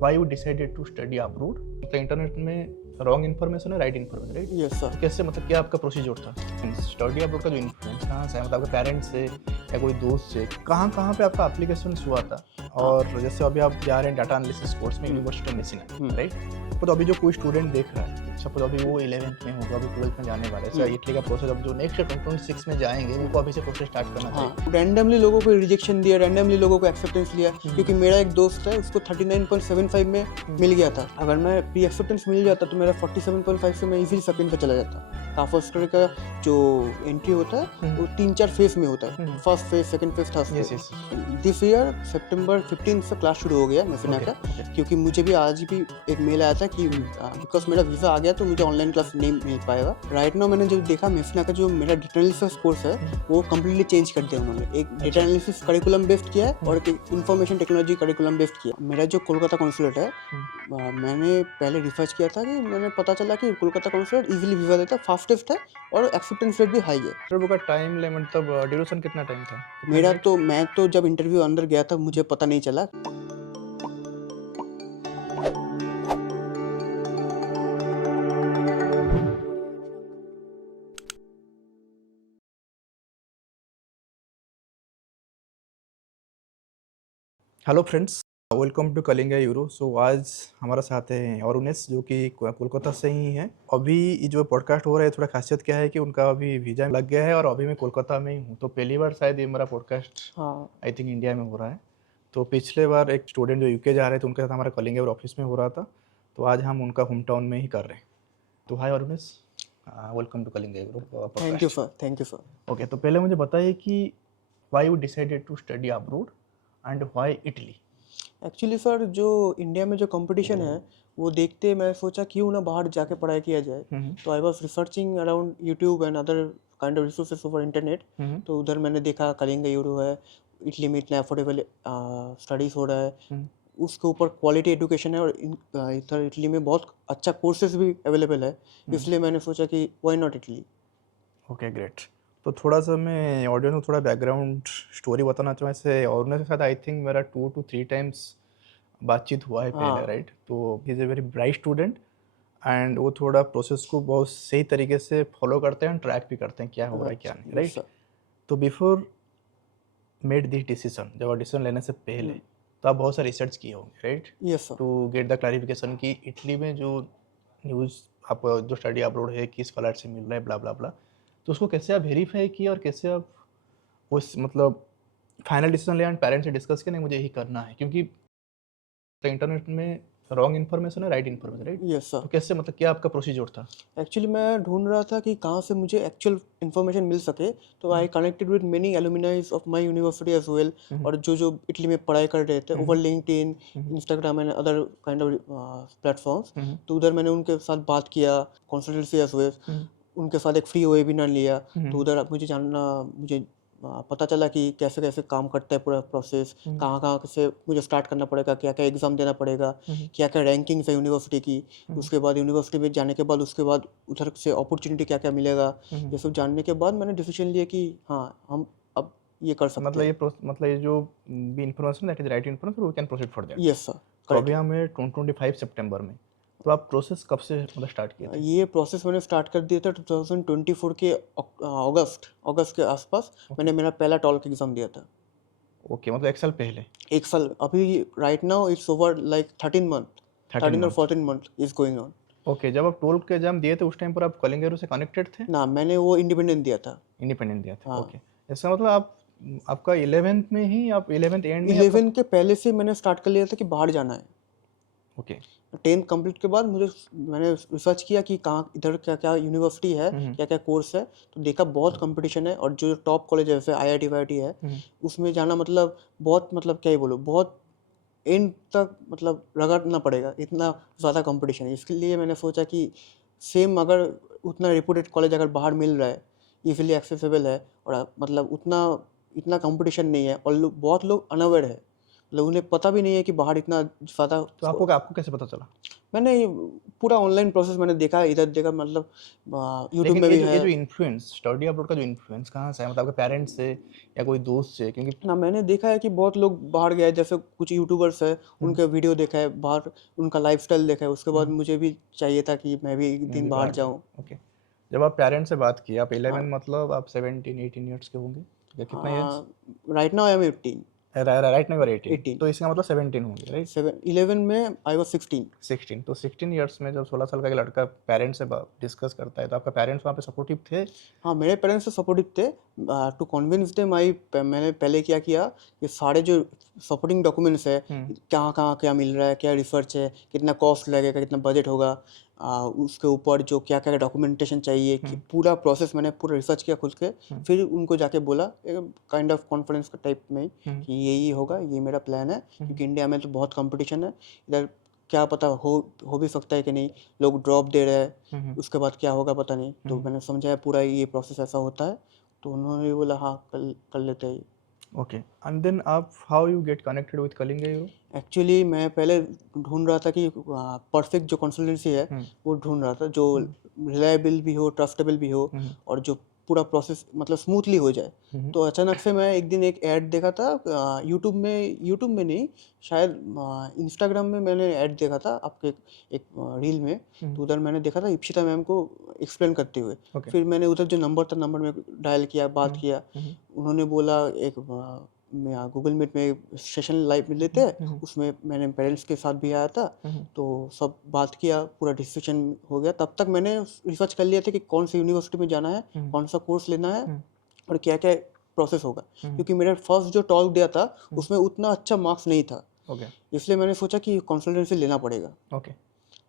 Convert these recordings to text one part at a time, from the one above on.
why you decided to study abroad? तो internet में wrong information है, right information, right? Yes sir. कैसे, मतलब क्या आपका प्रोसीजर था स्टडी अब्रॉड का? जो इन्फ्लुएंस कहाँ से है, मतलब आपके पेरेंट्स से या कोई दोस्त से, कहाँ कहाँ पे आपका एप्लीकेशन हुआ था? और जैसे अभी आप जा रहे हैं डाटा एनालिसिस कोर्स में यूनिवर्सिटी मिशिगन, राइट? तो अभी जो कोई स्टूडेंट देख रहा है, सपोज अभी वो 11th में होगा, अभी 12th में जाने वाला है, इटली का प्रोसेस अब जो नेक्स्ट 2026 में जाएंगे उनको अभी से प्रोसेस स्टार्ट करना चाहिए। रैंडमली लोगों को रिजेक्शन दिया, रैंडमली लोगों को एक्सेप्टेंस लिया, क्योंकि मेरा एक दोस्त है उसको 39.75 में मिल गया था। अगर मैं प्री एक्सेप्टेंस मिल जाता तो मेरा 47.5 से मैं इजीली सेकंड पे चला जाता। फर्स्ट ईयर का जो एंट्री होता है वो 3-4 फेज में होता है, first phase, second phase, third phase. This year सितंबर 15 से क्लास शुरू हो गया मेफिना का, क्योंकि मुझे भी आज भी एक मेल आया था कि बिकॉज मेरा वीजा आ गया तो मुझे ऑनलाइन क्लास नहीं मिल पाएगा। राइट नाउ मैंने जो देखा मेफिना का जो मेरा डेटा एनालिसिस कोर्स है वो कम्प्लीटली चेंज कर दिया उन्होंने। एक डेटा एनालिसिस करिकुलम बेस्ड किया है और एक इंफॉर्मेशन टेक्नोलॉजी करिकुलम बेस्ड किया। मेरा जो कोलकाता कॉन्सुलेट है, मैंने पहले रिसर्च किया था कि मैंने पता चला कि कोलकाता कॉन्सुलेट इजीली वीजा देता है, फास्टेस्ट है और एक्सेप्टेंस रेट भी हाई है। इंटरव्यू का टाइम ले, मतलब ड्यूरेशन कितना टाइम था? मैं तो जब इंटरव्यू अंदर गया था मुझे पता नहीं चला। Hello friends, welcome to Kalinga Euro. So आज हमारा साथ है अरुणेश, जो कि कोलकाता से ही हैं। अभी ये जो पॉडकास्ट हो रहा है, थोड़ा खासियत क्या है कि उनका अभी वीज़ा लग गया है और अभी मैं कोलकाता में ही हूँ। तो पहली बार शायद ये मेरा पॉडकास्ट आई थिंक इंडिया में हो रहा है। तो पिछले बार एक स्टूडेंट जो यूके जा रहे थे उनके साथ हमारा कलिंगा यूरो ऑफिस में हो रहा था, तो आज हम उनका होम टाउन में ही कर रहे हैं। तो hi Arunesh, welcome to Kalinga Euro. Thank you sir. Thank you sir. Okay, तो पहले मुझे बताइए कि why you decided to study abroad and why Italy? Actually sir, जो इंडिया में जो कंपटीशन है वो देखते मैं सोचा क्यों ना बाहर जाके पढ़ाई किया जाए। तो I was researching around YouTube and other kind of resources over internet. तो उधर मैंने देखा कलिंगा यूरो है, इटली में इतना अफोर्डेबल स्टडीज़ हो रहा है, उसके ऊपर क्वालिटी एजुकेशन है और इधर इटली में बहुत अच्छा कोर्सेज भी अवेलेबल है। इसलिए मैंने सोचा कि why not Italy. Okay, great. तो थोड़ा सा मैं ऑडियंस को थोड़ा बैकग्राउंड स्टोरी बताना चाहूँ। ऐसे ऑर्गेनाइज के साथ आई थिंक मेरा 2 to 3 टाइम्स बातचीत हुआ है पहले, राइट? तो he is a very bright student and वो थोड़ा प्रोसेस को बहुत सही तरीके से फॉलो करते हैं, ट्रैक भी करते हैं क्या हो रहा है क्या नहीं, राइट? तो बिफोर मेड दिस डिसीजन, जब डिसीजन लेने से पहले तो आप बहुत सारे रिसर्च किए होंगे, right? Yes sir. To get the clarification कि इटली में जो न्यूज़ आप जो स्टडी अब्रोड है किस फ्लाइट से मिल रहा है, ब्ला ब्ला ब्ला। तो उसको कैसे आप वेरीफाई किए और कैसे आप उस मतलब फाइनल डिसीजन लिया एंड पेरेंट्स से डिस्कस किया नहीं मुझे यही करना है? क्योंकि इंटरनेट में रॉन्ग इन्फॉर्मेशन है, right information, right? Yes sir. तो कैसे, मतलब क्या आपका प्रोसीजर था? एक्चुअली मैं ढूंढ रहा था कि कहाँ से मुझे एक्चुअल इन्फॉर्मेशन मिल सके। तो I connected with many alumni of my university as well, और जो इटली में पढ़ाई कर रहे थे over LinkedIn, Instagram and other kind of platforms. तो उधर मैंने उनके साथ बात किया, कंसल्टेंसी एज वेल, उनके साथ एक फ्री वेबिनार लिया। तो उधर मुझे पता चला कि कैसे कैसे काम करता है पूरा प्रोसेस, कहाँ कहाँ से मुझे स्टार्ट करना पड़ेगा, क्या क्या एग्ज़ाम देना पड़ेगा, क्या क्या रैंकिंग्स है यूनिवर्सिटी की। उसके बाद यूनिवर्सिटी में जाने के बाद उसके बाद उधर से अपॉर्चुनिटी क्या क्या मिलेगा, ये सब जानने के बाद मैंने डिसीजन लिया कि हाँ हम अब ये कर सकते मतलब हैं। मतलब ये जो भी information that is right information we can proceed for that. Yes sir. तो अभी हमें 25 सितंबर में, तो आप प्रोसेस कब से मतलब स्टार्ट किए थे? ये प्रोसेस मैंने स्टार्ट कर दिया था 2024 के अगस्त के आसपास। मैंने मेरा पहला टॉल्क एग्ज़ाम दिया था। ओके, मतलब 1 साल पहले। एक साल अभी, right now it's over like 13 month, 13 13 और month 14 month is going on. Okay, जब आप 12 के एग्जाम दिए थे उस टाइम पर आप कलिंगा से कनेक्टेड थे? ना, मैंने वो इंडिपेंडेंट दिया था। इंडिपेंडेंट दिया था, हाँ। ओके। इसका मतलब आप आपका 11th में ही, आप 11th एंड में ही 11 के पहले से मैंने स्टार्ट कर लिया था कि बाहर जाना है। ओके। 10th कंप्लीट के बाद मैंने रिसर्च किया कि कहाँ इधर क्या क्या यूनिवर्सिटी है, क्या क्या कोर्स है। तो देखा बहुत कंपटीशन है, और जो टॉप कॉलेज है जैसे IIT वाईटी है, उसमें जाना मतलब बहुत, मतलब क्या ही बोलो, बहुत एंड तक मतलब रगड़ना पड़ेगा, इतना ज़्यादा कंपटीशन है। इसके लिए मैंने सोचा कि सेम अगर उतना रिपूटेड कॉलेज अगर बाहर मिल रहा है, इजीली एक्सेसिबल है, और मतलब इतना कंपटीशन नहीं है, और बहुत लोग अनअवेयर है, मतलब उन्हें पता भी नहीं है कि बाहर इतना ज़्यादा। तो आपको आपको कैसे पता चला? मैंने पूरा ऑनलाइन प्रोसेस मैंने देखा, इधर देखा, मतलब यूट्यूब लेकिन में ये भी जो है इन्फ्लुएंस स्टडी अपलोड का जो इन्फ्लुएंस कहाँ से है, मतलब आपके पेरेंट्स से या कोई दोस्त से? क्योंकि ना। मैंने देखा है कि बहुत लोग बाहर गए, जैसे कुछ यूट्यूबर्स है, हम्म, उनके वीडियो देखा है बाहर, उनका लाइफस्टाइल देखा है, उसके बाद हम्म, मुझे भी चाहिए था कि मैं भी एक मैं दिन भी बाहर बाहर जाऊँ। जाऊँ। ओके, जब आप पेरेंट्स से बात की, आप 11 हाँ, मतलब आप 17-18 ईयर्स के होंगे या कितना age? Right now I am 18। Right now 18, 18 तो इसका मतलब 17 होंगे, राइट? 11 में आई वाज 16। 16, तो 16 ईयर्स में जब 16 साल का एक लड़का पेरेंट्स से डिस्कस करता है, तो आपका पेरेंट्स वहाँ पे सपोर्टिव थे? हाँ, मेरे पेरेंट्स तो सपोर्टिव थे। टू कन्विंस देम मैंने पहले क्या किया कि सारे जो सपोर्टिंग डॉक्यूमेंट्स है, हम्म, कहाँ कहाँ क्या मिल रहा है, क्या रिसर्च है, कितना कॉस्ट लगेगा, कितना बजट होगा, उसके ऊपर जो क्या क्या डॉक्यूमेंटेशन चाहिए, कि हम्म, पूरा प्रोसेस मैंने पूरा रिसर्च किया खुद के। हम्म, फिर उनको जाके बोला, काइंड ऑफ कॉन्फ्रेंस का टाइप में, हम्म, कि यही होगा, ये मेरा प्लान है, हम्म, क्योंकि इंडिया में तो बहुत कंपटीशन है इधर, क्या पता हो भी सकता है कि नहीं, लोग ड्रॉप दे रहे हैं, हम्म, उसके बाद क्या होगा पता नहीं। तो हम्म। मैंने समझाया पूरा ये प्रोसेस ऐसा होता है, तो उन्होंने भी बोला हाँ कर कर लेते हैं। ओके, एंड देन आप how you get connected with Kalinga euro? Actually मैं पहले ढूंढ रहा था कि परफेक्ट जो कंसल्टेंसी है हम्म, वो ढूंढ रहा था, जो हम्म, रिलायबल भी हो, ट्रस्टेबल भी हो, हम्म, और जो पूरा प्रोसेस मतलब स्मूथली हो जाए। हम्म, तो अचानक से मैं एक दिन एक ऐड देखा था यूट्यूब में नहीं, शायद इंस्टाग्राम में मैंने ऐड देखा था आपके एक रील में। हम्म, तो उधर मैंने देखा था इप्शिता मैम को एक्सप्लेन करते हुए। ओके, फिर मैंने उधर जो नंबर था, नंबर में डायल किया, बात हम्म, किया। हम्म, उन्होंने बोला एक गूगल मीट में सेशन लाइव में लेते हम्म, हैं, उसमें मैंने पेरेंट्स के साथ भी आया था। हम्म, तो सब बात किया, पूरा डिस्कशन हो गया। तब तक मैंने रिसर्च कर लिया था कि कौन सी यूनिवर्सिटी में जाना है, हम्म, कौन सा कोर्स लेना है, हम्म, और क्या क्या प्रोसेस होगा। हम्म, क्योंकि मेरा फर्स्ट जो टॉक दिया था हम्म, उसमें उतना अच्छा मार्क्स नहीं था, ओके, इसलिए मैंने सोचा कि कंसल्टेंसी लेना पड़ेगा। ओके,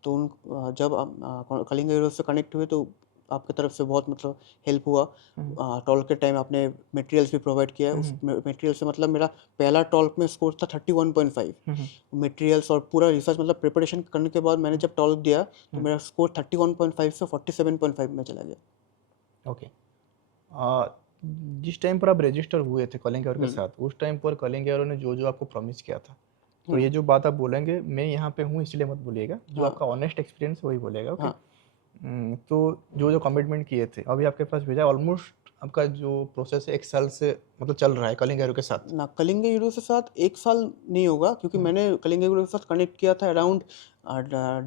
तो जब आप कलिंगा यूरो से कनेक्ट हुए, तो आपकी तरफ से बहुत मतलब हेल्प हुआ। हम्म, टॉल्क के टाइम आपने मटेरियल्स भी प्रोवाइड किया है। उस हम्म, मटेरियल से मतलब मेरा पहला टॉल्क में स्कोर था 31.5। हम्म, मटेरियल्स और पूरा रिसर्च मतलब प्रिपरेशन करने के बाद मैंने जब टॉल्क दिया, तो हम्म, मेरा स्कोर 31.5 से 47.5 में चला गया। ओके। जिस टाइम पर आप रजिस्टर हुए थे कलिंगा यूरो के हम्म, साथ, उस टाइम पर कलिंगा यूरो ने जो जो आपको प्रॉमिस किया था, तो ये हम्म, जो बात आप बोलेंगे, मैं यहाँ पे हूँ इसलिए मत बोलिएगा, जो हाँ, आपका ऑनेस्ट एक्सपीरियंस वही बोलेगा, ओके? हाँ, तो जो जो कमिटमेंट किए थे अभी आपके पास भेजा, ऑलमोस्ट आपका जो प्रोसेस है 1 साल से मतलब चल रहा है कलिंगा यूरो के साथ? ना। कलिंगा यूरो के साथ एक साल नहीं होगा, क्योंकि हम्म, मैंने कलिंगा यूरो के साथ कनेक्ट किया था अराउंड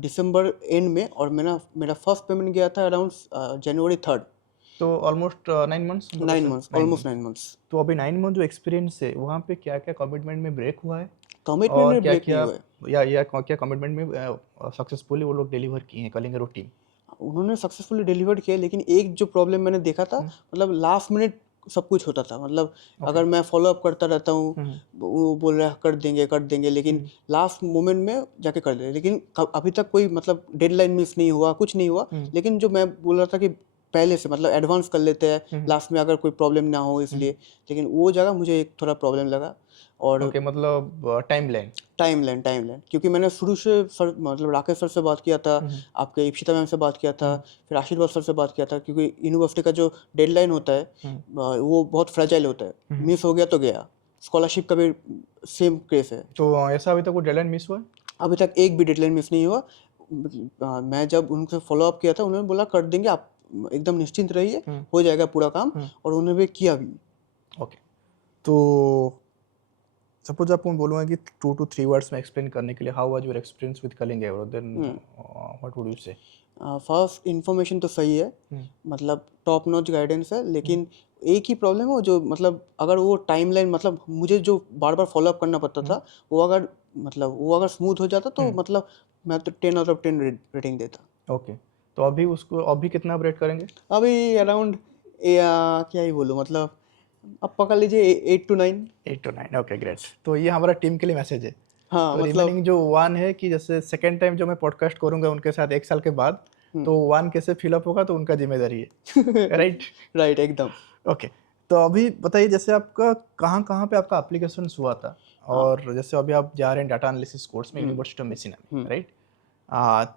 दिसंबर एंड में, और मेरा मेरा फर्स्ट पेमेंट गया था अराउंड जनवरी 3rd। तो ऑलमोस्ट 9 मंथ्स मतलब 9 मंथ्स, 9 मंथ। Almost 9 months. तो अभी 9 मंथ जो एक्सपीरियंस है वहाँ पे क्या क्या कमिटमेंट में ब्रेक हुआ है, कमिटमेंट और में क्या ब्रेक नहीं क्या हुआ है। या क्या कमिटमेंट में सक्सेसफुली वो लोग डिलीवर किए हैं कलिंगा यूरो टीम? उन्होंने सक्सेसफुली डिलीवर्ड किया, लेकिन एक जो प्रॉब्लम मैंने देखा था, मतलब लास्ट मिनट सब कुछ होता था। मतलब ओके, अगर मैं फॉलो अप करता रहता हूँ, हम्म, वो बोल रहा है कर देंगे, लेकिन हम्म, लास्ट मोमेंट में जाके कर दे। लेकिन अभी तक कोई मतलब डेडलाइन मिस नहीं हुआ, कुछ नहीं हुआ। हम्म, लेकिन जो मैं बोल रहा था कि पहले से मतलब एडवांस कर लेते हैं, हम्म, लास्ट में अगर कोई प्रॉब्लम ना हो हम्म, इसलिए। लेकिन वो जगह मुझे एक थोड़ा प्रॉब्लम लगा। और ओके, मतलब टाइमलाइन। टाइमलाइन, क्योंकि मैंने शुरू से सर मतलब राकेश सर से बात किया था, हम्म, आपके इप्शिता मैम से बात किया था, हम्म, फिर आशीर्वाद सर से बात किया था, क्योंकि यूनिवर्सिटी का जो डेडलाइन होता है हम्म, वो बहुत फ्रेजाइल होता है। हम्म। मिस हो गया तो गया। स्कॉलरशिप का भी सेम केस है। तो ऐसा अभी तक वो डेडलाइन मिस हुआ है? अभी तक एक भी डेडलाइन मिस नहीं हुआ। मैं जब उनसे फॉलो अप किया था, उन्होंने बोला कर देंगे आप, एकदम निश्चिंत रहिए, हम्म, हो जाएगा पूरा काम। हम्म, और उन्होंने भी किया भी। ओके। तो सपोज आपको मैं बोलूँगा कि 2 to 3 वर्ड्स में एक्सप्लेन करने के लिए, how was your experience with Kalinga Euro, then what would you say? First information तो सही है, हम्म, मतलब टॉप नॉच गाइडेंस है। हम्म, लेकिन एक ही प्रॉब्लम है, वो जो मतलब अगर वो टाइमलाइन मतलब मुझे जो बार बार फॉलो अप करना पड़ता हम्म, था, वो अगर स्मूथ हो जाता, तो हम्म, मतलब मैं तो 10 आउट ऑफ 10 रेटिंग देता। ओके। तो अभी उसको अभी कितना आप रेट करेंगे? अभी अराउंड क्या ही बोलूँ, मतलब अब पकड़ लीजिए 8 to 9। 8 to 9, okay, great. तो ये हमारा टीम के लिए मैसेज है। हाँ तो मतलब। रिमेनिंग जो 1 है कि जैसे सेकेंड टाइम जो मैं पॉडकास्ट करूंगा उनके साथ 1 साल के बाद, हम्म। तो 1 कैसे फिलअप होगा तो उनका जिम्मेदारी है, राइट? राइट, एकदम। ओके। तो अभी बताइए, जैसे आपका कहाँ कहाँ पे आपका एप्लीकेशन हुआ था, हाँ। और जैसे अभी आप जा रहे हैं डाटा एनालिसिस कोर्स में हम्म, यूनिवर्सिटी ऑफ मिशिगन में, हम्म, राइट?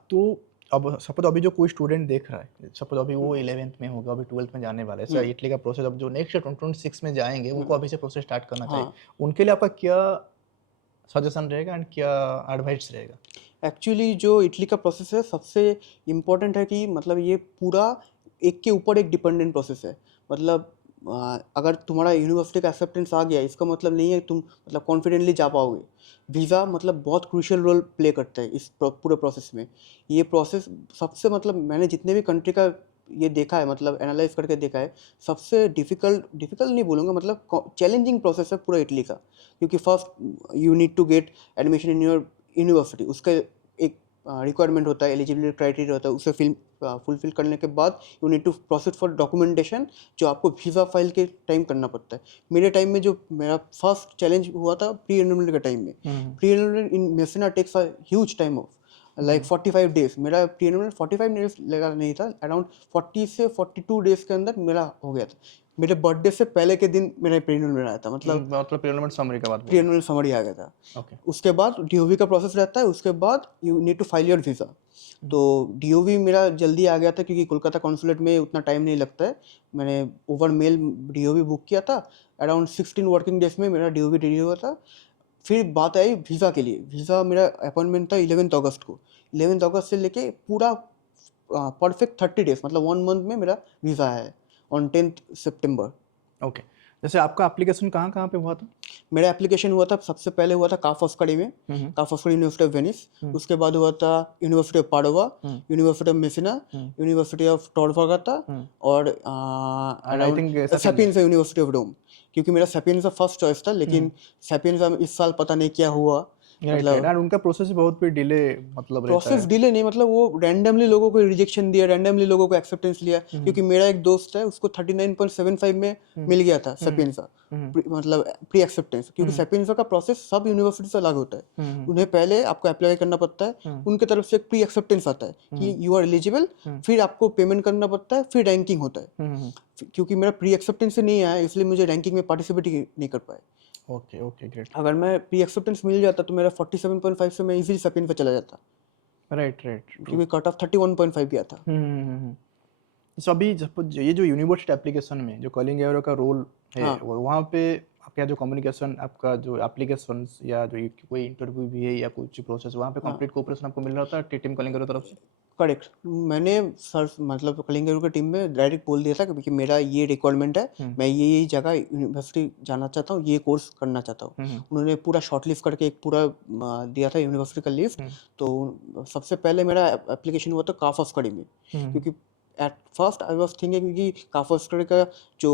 तो अब सपोज अभी जो कोई स्टूडेंट देख रहा है, सपोज अभी वो हम्म, 11th में होगा, अभी 12th में जाने वाला है, सर हम्म, इटली का प्रोसेस अब जो नेक्स्ट 2026 में जाएंगे उनको हम्म, अभी से प्रोसेस स्टार्ट करना चाहिए, हाँ। उनके लिए आपका क्या सजेशन रहेगा एंड क्या एडवाइस रहेगा? एक्चुअली जो इटली का प्रोसेस है सबसे इम्पोर्टेंट है कि मतलब ये पूरा एक के ऊपर एक डिपेंडेंट प्रोसेस है। मतलब अगर तुम्हारा यूनिवर्सिटी का एक्सेप्टेंस आ गया इसका मतलब नहीं है तुम मतलब कॉन्फिडेंटली जा पाओगे। वीज़ा मतलब बहुत क्रूशियल रोल प्ले करता है इस पूरे प्रोसेस में। ये प्रोसेस सबसे मतलब मैंने जितने भी कंट्री का ये देखा है मतलब एनालाइज करके देखा है, सबसे डिफ़िकल्ट नहीं बोलूँगा मतलब चैलेंजिंग प्रोसेस है पूरा इटली का। क्योंकि first you need to get admission in your university, उसका एक रिक्वायरमेंट होता है, एलिजिबिलिटी क्राइटेरिया होता है, उसे फुलफिल करने के बाद you need to process for documentation जो आपको वीज़ा फाइल के टाइम करना पड़ता है। मेरे टाइम में जो मेरा फर्स्ट चैलेंज हुआ था प्री एनरोलमेंट के टाइम में, pre enrolment in Messina takes a huge time of like 45 days. मेरा प्री एनरोलमेंट 45 डेज लगा नहीं था, अराउंड 40 से 42 डेज के अंदर मेरा हो गया था। मेरे बर्थडे से पहले के दिन मेरा प्री एनरोलमेंट आया था, मतलब प्रीलिमिनरी समरी का बात प्री एनरोलमेंट समरी आ गया था। ओके। उसके बाद डीओवी का प्रोसेस रहता है, उसके बाद you need to file your visa. तो डीओवी मेरा जल्दी आ गया था क्योंकि कोलकाता कॉन्सुलेट में उतना टाइम नहीं लगता है। मैंने ओवर मेल डीओवी बुक किया था, अराउंड 16 वर्किंग डेज में मेरा डीओवी रेडी हुआ था। फिर बात आई वीज़ा के लिए। वीज़ा मेरा अपॉइंटमेंट था 11 अगस्त को। 11 अगस्त से लेके पूरा परफेक्ट 30 डेज मतलब 1 मंथ में मेरा वीज़ा है ऑन 10 सितंबर। ओके, जैसे आपका एप्लीकेशन कहाँ कहाँ पे हुआ था? मेरा एप्लीकेशन हुआ था सबसे पहले हुआ था काफस्कड़ी में, काफस्कड़ी यूनिवर्सिटी ऑफ वेनिस। उसके बाद हुआ था university of Padova, university of Messina, university of Tor Vergata और I think Sapienza university of Rome. क्योंकि मेरा सैपियंसा फर्स्ट चॉइस था, लेकिन सैपियंसा में इस साल पता नहीं क्या हुआ, मतलब एंड उनका प्रोसेस बहुत भी डिले मतलब रहता प्रोसेस है। डिले नहीं, मतलब वो रैंडमली लोगों को रिजेक्शन दिया, रैंडमली लोगों को एक्सेप्टेंस लिया। क्योंकि मेरा एक दोस्त है उसको 39.75 में मिल गया था सैपियंसा, मतलब प्री एक्सेप्टेंस। क्योंकि सैपियंसा का प्रोसेस सब यूनिवर्सिटी से अलग होता है। उन्हें पहले आपको अप्लाई करना पड़ता है, उनके तरफ से एक प्री एक्सेप्टेंस आता है कि यू आर एलिजिबल, फिर आपको पेमेंट करना पड़ता है, फिर रैंकिंग होता है। क्योंकि मेरा प्री एक्सेप्टेंस से नहीं आया इसलिए मुझे रैंकिंग में पार्टिसिपेट नहीं कर पाए। Okay okay great. अगर मैं प्री एक्सेप्टेंस मिल जाता तो मेरा 47.5 से मैं इजीली सैपियन पे चला जाता, राइट राइट। क्योंकि कट ऑफ 31.5 गया था। सो अभी ये जो यूनिवर्सिटी एप्लीकेशन में जो कलिंग एरो का रोल है, हाँ। वहाँ पे आपका जो कम्युनिकेशन, आपका जो एप्लीकेशन या जो कोई इंटरव्यू भी है या कुछ प्रोसेस, वहाँ पे कंप्लीट कोऑपरेशन आपको मिल रहा था टीम कलिंग एरो तरफ से? करेक्ट। मैंने सर मतलब कलिंग एरो की टीम में डायरेक्ट बोल दिया था कि मेरा ये रिक्वायरमेंट है, मैं ये जगह यूनिवर्सिटी जाना चाहता हूँ, ये कोर्स करना चाहता हूँ। उन्होंने पूरा शॉर्टलिस्ट करके एक पूरा दिया था यूनिवर्सिटी का लिस्ट। तो सबसे पहले मेरा एप्लीकेशन हुआ था काफस्कड़ी में, क्योंकि at first I was thinking कि काफस्कड़ी का जो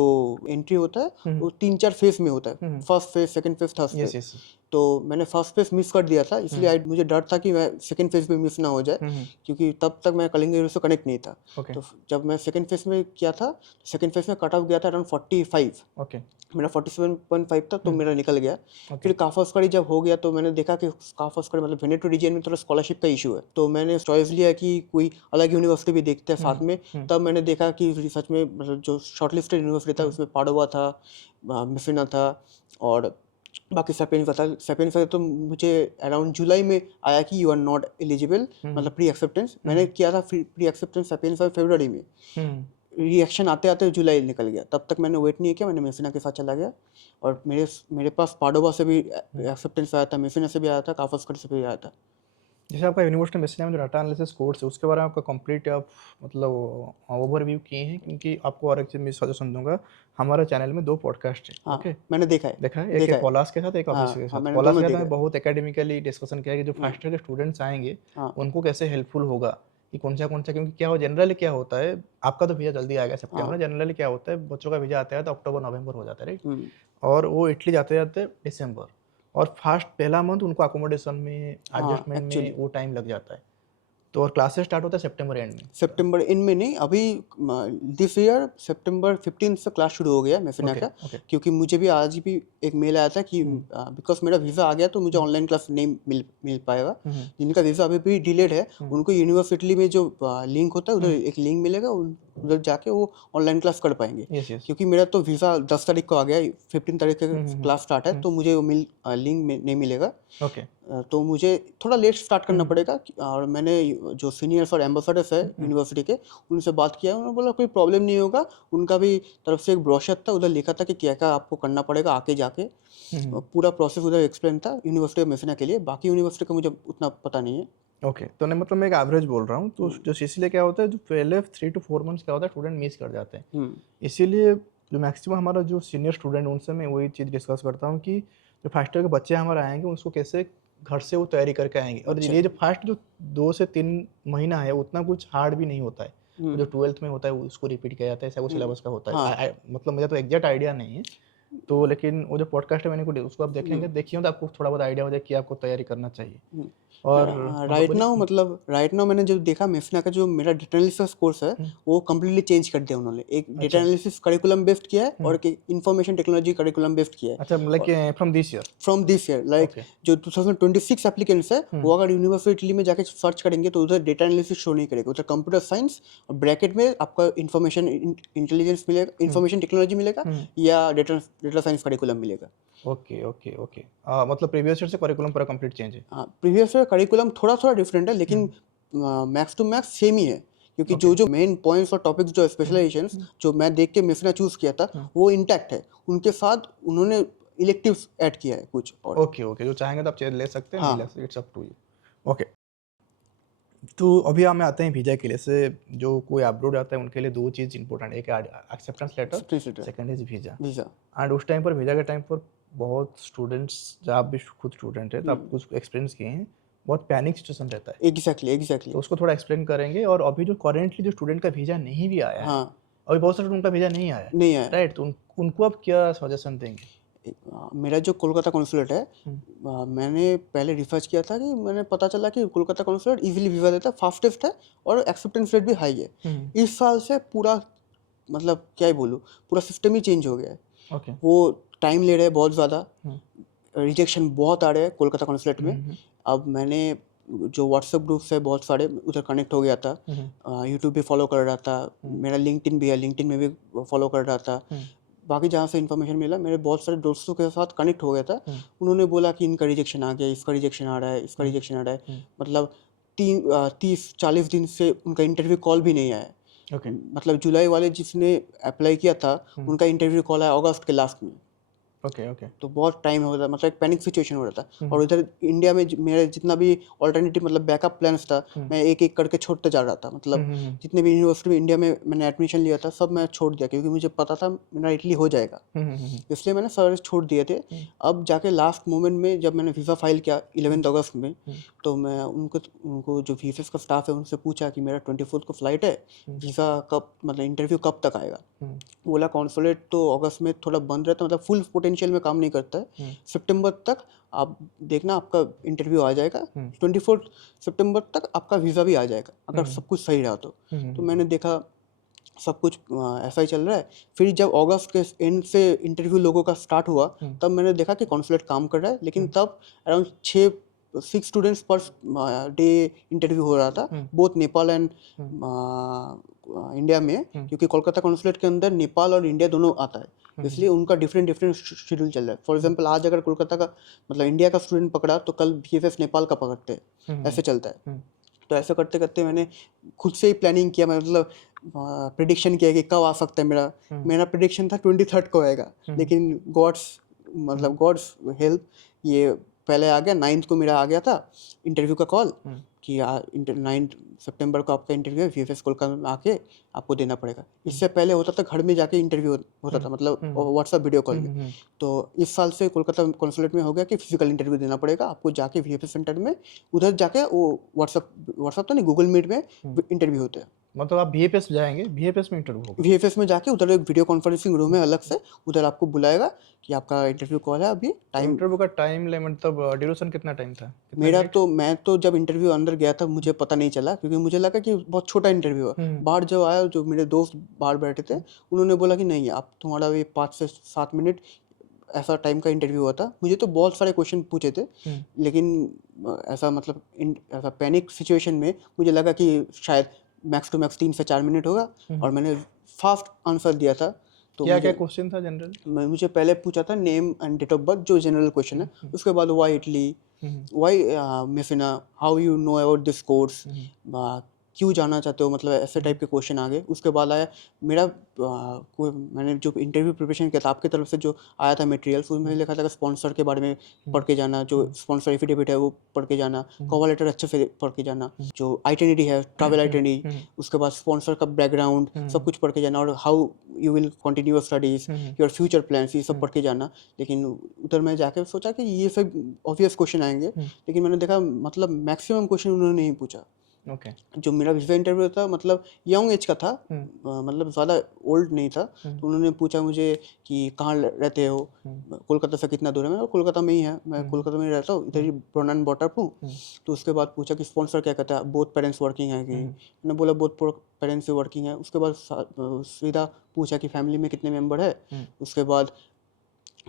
एंट्री होता है वो 3-4 फेज में होता है, first phase, second phase, third phase. तो मैंने फर्स्ट फेज मिस कर दिया था, इसलिए मुझे डर था कि मैं सेकंड फेज में मिस ना हो जाए, क्योंकि तब तक मैं कलिंग एरो से कनेक्ट नहीं था। तो जब मैं सेकंड फेज में किया था, सेकंड फेज में कट ऑफ गया था अराउंड 45। ओके। मेरा 47.5 था तो मेरा निकल गया। फिर काफस्कड़ी जब हो गया तो मैंने देखा कि काफस्कड़ी मतलब वेनेटो रीजन में थोड़ा स्कॉलरशिप का इशू है, तो मैंने चॉइस लिया कि कोई अलग यूनिवर्सिटी भी देखते हैं साथ में। तब मैंने देखा कि सच में मतलब जो शॉर्टलिस्टेड यूनिवर्सिटी था उसमें पाडोवा था, मेसिना था और बाकी सैपियंसा था। सैपियंसा तो मुझे अराउंड जुलाई में आया कि यू आर नॉट एलिजिबल, मतलब प्री एक्सेप्टेंस। मैंने किया था प्री एक्सेप्टेंस सैपियंसा फरवरी में, रिएक्शन आते आते जुलाई निकल गया। तब तक मैंने वेट नहीं किया, मैंने मेसिना के साथ चला गया। और मेरे पास पाडोवा से भी एक्सेप्टेंस आया था, मेसिना से भी आया था, काफस्कड़ी से भी आया था। जैसे आपका यूनिवर्सिटी मेसिना में जो डाटा एनालिसिस कोर्स है उसके बारे में आपका कंप्लीट आप मतलब ओवरव्यू किए हैं? क्योंकि आपको और एक चीज़ मैं सजेशन दूंगा, हमारे चैनल में 2 पॉडकास्ट है। हाँ, ओके, मैंने देखा है। देखा है, एक है पॉलास के साथ, एक ऑफिस के साथ। मैंने पॉलास दोनों के साथ देखा में है। बहुत एकेडमिकली डिस्कशन किया है कि जो फर्स्ट ईयर के स्टूडेंट्स आएंगे उनको कैसे हेल्पफुल होगा कि कौन सा, क्योंकि क्या हो जनरली क्या होता है, आपका तो वीज़ा जल्दी आ गया सितंबर में, जनरली क्या होता है बच्चों का वीज़ा आता है तो अक्टूबर नवंबर हो जाता है, राइट? और वो इटली जाते जाते दिसंबर, और फर्स्ट पहला मंथ उनको अकोमोडेशन में, एडजस्टमेंट में वो टाइम लग जाता है। तो और क्लासेस स्टार्ट होता है सितंबर एंड में। सितंबर इन में नहीं, अभी दिस ईयर सितंबर 15 से क्लास शुरू हो गया मेसिना का। क्योंकि मुझे भी आज भी एक मेल आया था कि बिकॉज मेरा वीज़ा आ गया तो मुझे ऑनलाइन क्लास नहीं मिल पाएगा। जिनका वीज़ा अभी भी डिलेड है उनको यूनिवर्सिटी में जो लिंक होता है उधर एक लिंक मिलेगा, उधर जाके वो ऑनलाइन क्लास कर पाएंगे। Yes yes. क्योंकि मेरा तो वीज़ा 10 तारीख को आ गया है, 15 तारीख के क्लास स्टार्ट है, तो मुझे वो लिंक नहीं मिलेगा। ओके। तो मुझे थोड़ा लेट स्टार्ट करना हम्म, पड़ेगा। और मैंने जो सीनियर्स और एम्बेसडर्स है यूनिवर्सिटी के, उनसे बात किया, उन्होंने बोला कोई प्रॉब्लम नहीं होगा। उनका भी तरफ से एक ब्रोशर था, उधर लिखा था कि क्या क्या आपको करना पड़ेगा आके जाके। पूरा प्रोसेस उधर एक्सप्लेन था यूनिवर्सिटी ऑफ मेसिना के लिए। बाकी यूनिवर्सिटी का मुझे उतना पता नहीं है। ओके। तो नहीं, मतलब मैं एक एवरेज बोल रहा हूँ, तो जो इसीलिए क्या होता है, जो पहले 3 to 4 मंथ्स क्या होता है, स्टूडेंट मिस कर जाते हैं। इसीलिए जो मैक्सिमम हमारा जो सीनियर स्टूडेंट, उनसे मैं वही चीज़ डिस्कस करता हूँ कि जो फर्स्ट ईयर के बच्चे हमारे आएंगे, उसको कैसे घर से वो तैयारी करके आएंगे। और अच्छा। ये जो फर्स्ट जो 2 से 3 महीना है, उतना कुछ हार्ड भी नहीं होता है। जो 12th में होता है उसको रिपीट किया जाता है, ऐसा वो सिलेबस का होता है। हाँ। मतलब मुझे तो एग्जैक्ट आइडिया नहीं है। तो लेकिन वो जो पॉडकास्ट है, मैंने उसको आप देखेंगे, देखिए तो आपको थोड़ा बहुत आइडिया हो जाए कि आपको तैयारी करना चाहिए। और हाँ, राइट बोलिए। नाउ मतलब राइट नाउ मैंने जो देखा मेफना का जो मेरा डेटा एनालिसिस कोर्स है, वो कम्प्लीटली चेंज कर दिया उन्होंने। एक डेटा अच्छा एनालिसिस करिकुलम बेस्ड किया है और एक इंफॉर्मेशन टेक्नोलॉजी करिकुलम बेस्ड किया है। अच्छा, like from this year. From this year like okay. जो 2026 एप्लीकेंट्स है, वो अगर यूनिवर्सिटी में जाके सर्च करेंगे तो उधर डेटा एनालिसिस शो नहीं करेगा, उधर कंप्यूटर साइंस और ब्रैकेट में आपका इंफॉर्मेशन इंटेलिजेंस मिलेगा, इंफॉर्मेशन टेक्नोलॉजी मिलेगा, या डेटा डेटा साइंस करिकुलम मिलेगा। Okay okay okay. मतलब प्रीवियस ईयर से करिकुलम पूरा कंप्लीट चेंज है। हाँ, प्रीवियस ईयर करिकुलम थोड़ा थोड़ा डिफरेंट है, लेकिन मैक्स टू मैक्स सेम ही है। क्योंकि जो जो मेन पॉइंट्स और टॉपिक्स जो स्पेशलाइजेशंस जो मैं देख के मिफना चूज किया था, वो इंटैक्ट है। उनके साथ उन्होंने इलेक्टिव्स ऐड किया है कुछ और। ओके ओके, जो चाहेंगे तो आप ले सकते हैं, नहीं ले हाँ। सकते, it's up to you. Okay. तो अभी हम आते हैं वीज़ा के लिए से। जो कोई अब्रॉड आता है, उनके लिए 2 चीज़ इंपॉर्टेंट है, एक acceptance letter, second is visa. Visa. And उस टाइम पर, वीज़ा के टाइम पर, बहुत स्टूडेंट्स, जब आप भी खुद स्टूडेंट है तो आप कुछ एक्सपीरियंस किए हैं, बहुत पैनिक सिचुएशन रहता है। Exactly exactly. तो उसको थोड़ा एक्सप्लेन करेंगे। और अभी जो करेंटली जो स्टूडेंट का वीज़ा नहीं भी आया है, हाँ। अभी बहुत सारे स्टूडेंट का वीज़ा नहीं आया है, नहीं आया। राइट? तो उनको आप क्या सजेशन देंगे? मेरा जो कोलकाता कॉन्सुलेट है, मैंने पहले रिसर्च किया था कि मैंने पता चला कि कोलकाता कॉन्सुलेट इजीली वीज़ा देता है, फास्टेस्ट है और एक्सेप्टेंस रेट भी हाई है। इस साल से पूरा मतलब क्या ही बोलूँ, पूरा सिस्टम ही चेंज हो गया है। ओके। वो टाइम ले रहे हैं बहुत ज़्यादा, रिजेक्शन बहुत आ रहे हैं कोलकाता कॉन्सुलेट में। अब मैंने जो व्हाट्सएप ग्रुप्स है बहुत सारे, उधर कनेक्ट हो गया था, यूट्यूब भी फॉलो कर रहा था, मेरा लिंक्डइन भी है, लिंक्डइन में भी फॉलो कर रहा था। बाकी जहाँ से इन्फॉर्मेशन मिला, मेरे बहुत सारे दोस्तों के साथ कनेक्ट हो गया था। उन्होंने बोला कि इनका रिजेक्शन आ गया, इसका रिजेक्शन आ रहा है, इसका रिजेक्शन आ रहा है। मतलब 30-40 दिन से उनका इंटरव्यू कॉल भी नहीं आया। ओके। मतलब जुलाई वाले जिसने अप्लाई किया था, उनका इंटरव्यू कॉल आया अगस्त के लास्ट में। Okay okay. तो बहुत टाइम हो रहा था, मतलब एक पैनिक सिचुएशन हो रहा था। और इधर इंडिया में मेरा जितना भी ऑल्टरनेटिव मतलब बैकअप प्लान्स था, मैं एक एक करके छोड़ते जा रहा था। मतलब जितने भी यूनिवर्सिटी में इंडिया में मैंने एडमिशन लिया था, सब मैं छोड़ दिया, क्योंकि मुझे पता था मेरा इटली हो जाएगा, इसलिए मैंने सारे छोड़ दिए थे। अब जाके लास्ट मोमेंट में जब मैंने वीज़ा फाइल किया 11 अगस्त में, तो मैं उनको जो वीफेस का स्टाफ है उनसे पूछा कि मेरा 24 को फ्लाइट है, वीज़ा कब, मतलब इंटरव्यू कब तक आएगा। बोला कॉन्सुलेट तो अगस्त में थोड़ा बंद रहता है, मतलब फुल पोटेंशियल में काम नहीं करता है। सितंबर तक आप देखना, आपका इंटरव्यू आ जाएगा। 24 सितंबर तक आपका वीज़ा भी आ जाएगा, अगर सब कुछ सही रहा तो। तो मैंने देखा सब कुछ ऐसा ही चल रहा है। फिर जब अगस्त के एंड से इंटरव्यू लोगों का स्टार्ट हुआ, तब मैंने देखा कि कॉन्सुलेट काम कर रहा है, लेकिन तब around 6 students per day interview हो रहा था, बोथ नेपाल एंड इंडिया में। क्योंकि कोलकाता कॉन्सुलेट के अंदर नेपाल और इंडिया दोनों आता है, इसलिए उनका डिफरेंट डिफरेंट शेड्यूल चल रहा है। फॉर एग्जांपल आज अगर कोलकाता का मतलब इंडिया का स्टूडेंट पकड़ा, तो कल VFS नेपाल का पकड़ते हैं, ऐसे चलता है। तो ऐसे करते करते मैंने खुद से ही प्लानिंग किया, मतलब प्रिडिक्शन किया कि कब आ सकता है मेरा प्रिडिक्शन था 23 को आएगा, लेकिन गॉड्स हेल्प ये पहले आ गया। 9 को मेरा आ गया था इंटरव्यू का कॉल कि 9 सितंबर को आपका इंटरव्यू है, VFS कोलकाता में आके आपको देना पड़ेगा। इससे पहले होता था घर में जाके इंटरव्यू होता था, मतलब व्हाट्सएप वीडियो कॉल में। तो इस साल से कोलकाता कॉन्सुलेट में हो गया कि फिजिकल इंटरव्यू देना पड़ेगा आपको, जाके VFS सेंटर में, उधर जाके वो व्हाट्सएप तो नहीं, गूगल मीट में इंटरव्यू होते हैं। मतलब आप VFS जाएंगे, VFS में इंटरव्यू होगा? VFS में जाके उधर एक वीडियो कॉन्फ्रेंसिंग रूम है अलग से, उधर आपको बुलाएगा कि आपका इंटरव्यू कॉल है अभी। टाइम इंटरव्यू का टाइम ले, मतलब ड्यूरेशन कितना टाइम था? मैं तो जब इंटरव्यू अंदर गया था मुझे पता नहीं चला, क्योंकि मुझे लगा कि बहुत छोटा इंटरव्यू है। बाहर जब आया, जो मेरे दोस्त बाहर बैठे थे, उन्होंने बोला कि नहीं, आप तुम्हारा भी 5 से 7 मिनट ऐसा टाइम का इंटरव्यू हुआ था। मुझे तो बहुत सारे क्वेश्चन पूछे थे, लेकिन ऐसा मतलब ऐसा पैनिक सिचुएशन में मुझे लगा कि शायद मैक्स टू मैक्स 3 से 4 मिनट होगा, और मैंने फास्ट आंसर दिया था। तो क्या क्या मुझे क्वेश्चन था जनरल? मुझे पहले पूछा था name and date of birth, जो जनरल क्वेश्चन है। उसके बाद why Italy, why Messina, how you know about this course, क्यों जाना चाहते हो, मतलब ऐसे टाइप के क्वेश्चन आ गए। उसके बाद आया मेरा मैंने जो इंटरव्यू प्रिपरेशन किया था आपकी तरफ से, जो आया था मटेरियल्स, उसमें लिखा था कि स्पॉन्सर के बारे में पढ़ के जाना, जो स्पॉन्सर एफिडेविट है वो पढ़ के जाना, कवर लेटर अच्छे से पढ़ के जाना, जो आइटनरी है ट्रैवल आइटनरी, उसके बाद स्पॉन्सर का बैकग्राउंड सब कुछ पढ़ के जाना, और how you will continue your studies, your future plans, ये सब पढ़ के जाना। लेकिन उधर मैं जाके सोचा कि ये सब ऑब्वियस क्वेश्चन आएंगे, लेकिन मैंने देखा मतलब मैक्सिमम क्वेश्चन उन्होंने नहीं पूछा। ओके। जो मेरा वीजा इंटरव्यू था मतलब यंग एज का था, मतलब ज़्यादा ओल्ड नहीं था। तो उन्होंने पूछा मुझे कि कहाँ रहते हो, कोलकाता से कितना दूर है। मैं कोलकाता में ही है, मैं कोलकाता में ही रहता हूँ, इधर ही बॉर्न एंड बॉट अप हूँ। तो उसके बाद पूछा कि स्पॉन्सर क्या कहता है, बोथ पेरेंट्स वर्किंग है कि? मैंने बोला बोथ पेरेंट्स वर्किंग है। उसके बाद सीधा पूछा कि फैमिली में कितने मेम्बर है। उसके बाद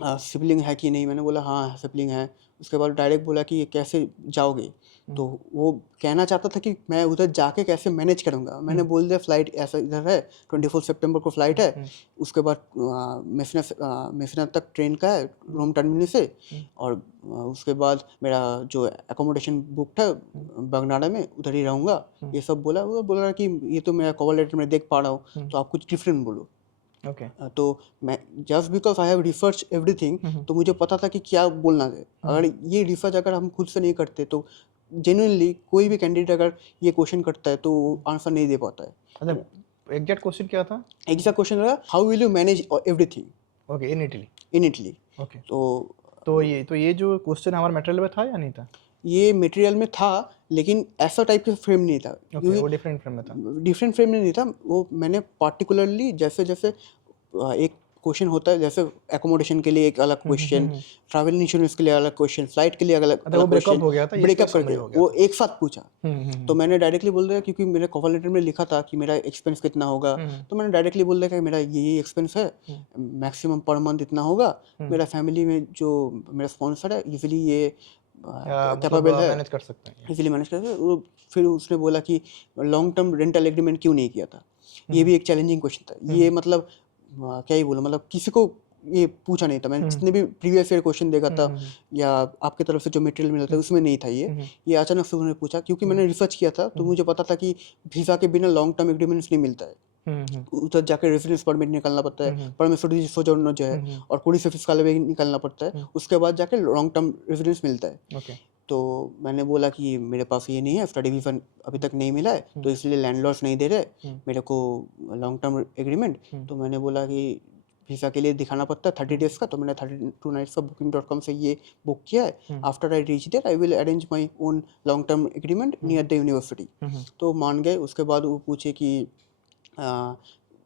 सिबलिंग है कि नहीं, मैंने बोला हाँ सिबलिंग है। उसके बाद डायरेक्ट बोला कि ये कैसे जाओगे, तो वो कहना चाहता था कि मैं उधर जाके कैसे मैनेज करूँगा। मैंने बोल दिया फ्लाइट ऐसा इधर है, 24 सितंबर को फ्लाइट है। उसके बाद मेफिना तक ट्रेन का है रोम टर्मिनल से, और उसके बाद मेरा जो एकोमोडेशन बुक था बगनाड़ा में, उधर ही रहूँगा। ये सब बोला। वो बोल रहा कि ये तो मेरा कवर लेटर में देख पा रहा हूँ, तो आप कुछ डिफरेंट बोलो। ओके। तो मैं just because I have research everything, तो मुझे पता था कि क्या बोलना है। अगर ये रिसर्च अगर हम खुद से नहीं करते, तो जेन्युइनली कोई भी कैंडिडेट अगर ये क्वेश्चन करता है तो आंसर नहीं दे पाता है। अच्छा, एग्जैक्ट क्वेश्चन क्या था? एग्जैक्ट क्वेश्चन रहा how will you manage everything okay, in Italy. In Italy. Okay. तो तो ये जो क्वेश्चन हमारे मटेरियल में था या नहीं था? ये मटेरियल में था, लेकिन ऐसा टाइप का फ्रेम नहीं था। ओके, वो डिफरेंट फ्रेम में था। डिफरेंट फ्रेम में नहीं था। वो मैंने पार्टिकुलरली जैसे जैसे एक क्वेश्चन होता है, जैसे एकोमोडेशन के लिए एक अलग क्वेश्चन, ट्रैवल इंश्योरेंस के लिए अलग क्वेश्चन, फ्लाइट के लिए अलग ब्रेकअप हो गया था, ब्रेकअप करके वो एक साथ पूछा। तो मैंने डायरेक्टली बोल दिया, क्योंकि मेरे कवर लेटर में लिखा था कि मेरा एक्सपेंस कितना होगा, तो मैंने डायरेक्टली बोल दिया कि मेरा ये एक्सपेंस है, मैक्सिमम पर मंथ इतना होगा। मेरा फैमिली में जो मेरा स्पॉन्सर है इजीली ये कैपेबल है, मैनेज कर सकते हैं। इजीली मैनेज कर। फिर उसने बोला कि लॉन्ग टर्म रेंटल एग्रीमेंट क्यों नहीं किया था। ये भी एक चैलेंजिंग क्वेश्चन था। ये मतलब क्या ही बोलो, मतलब किसी को ये पूछा नहीं था। मैंने जितने भी प्रीवियस ईयर क्वेश्चन देखा था या आपके तरफ से जो मटेरियल मिला था उसमें नहीं था ये अचानक से उन्होंने पूछा। क्योंकि मैंने रिसर्च किया था, तो मुझे पता था कि वीज़ा के बिना लॉन्ग टर्म एग्रीमेंट्स नहीं मिलता है। उधर जाकर रेजिडेंस परमिट निकालना पड़ता है, परमिशन सोजर्नो जो है, और कुड़ी से फिस्कल भी निकालना पड़ता है। उसके बाद जाकर लॉन्ग टर्म रेजिडेंस मिलता है। तो मैंने बोला कि मेरे पास ये नहीं है, स्टडी वीज़ा अभी तक नहीं मिला है, तो इसलिए लैंडलॉर्ड्स नहीं दे रहे मेरे को लॉन्ग टर्म एग्रीमेंट। तो मैंने बोला कि वीज़ा के लिए दिखाना पड़ता है 30 डेज़ का। तो मैंने 32 नाइट्स का booking.com से ये बुक किया है। After I reach there I will arrange my own long term agreement near the university. तो मान गए। उसके बाद वो पूछे कि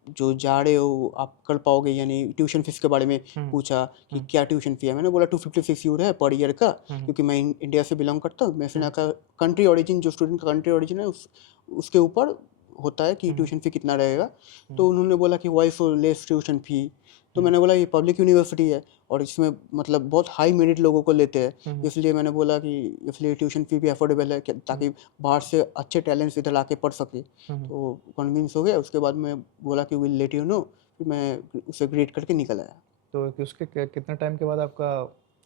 जो जा रहे हो आप कर पाओगे, यानी ट्यूशन फीस के बारे में पूछा कि क्या ट्यूशन फी है। मैंने बोला 256 यूरो है पर ईयर का, क्योंकि मैं इंडिया से बिलोंग करता हूँ। मैं फिर का कंट्री ओरिजिन, जो स्टूडेंट का कंट्री ओरिजिन है उसके ऊपर होता है कि ट्यूशन फी कितना रहेगा। तो उन्होंने बोला कि Y so less tuition fee. तो मैंने बोला ये पब्लिक यूनिवर्सिटी है और इसमें मतलब बहुत हाई मेरिट लोगों को लेते हैं, इसलिए मैंने बोला कि इसलिए ट्यूशन फी भी अफोर्डेबल है, ताकि बाहर से अच्छे टैलेंट्स इधर आके पढ़ सके। तो कन्विंस हो गया। उसके बाद मैं बोला कि विल लेट यू नो। फिर मैं उसे ग्रेड करके निकल आया। तो उसके कितना टाइम के बाद आपका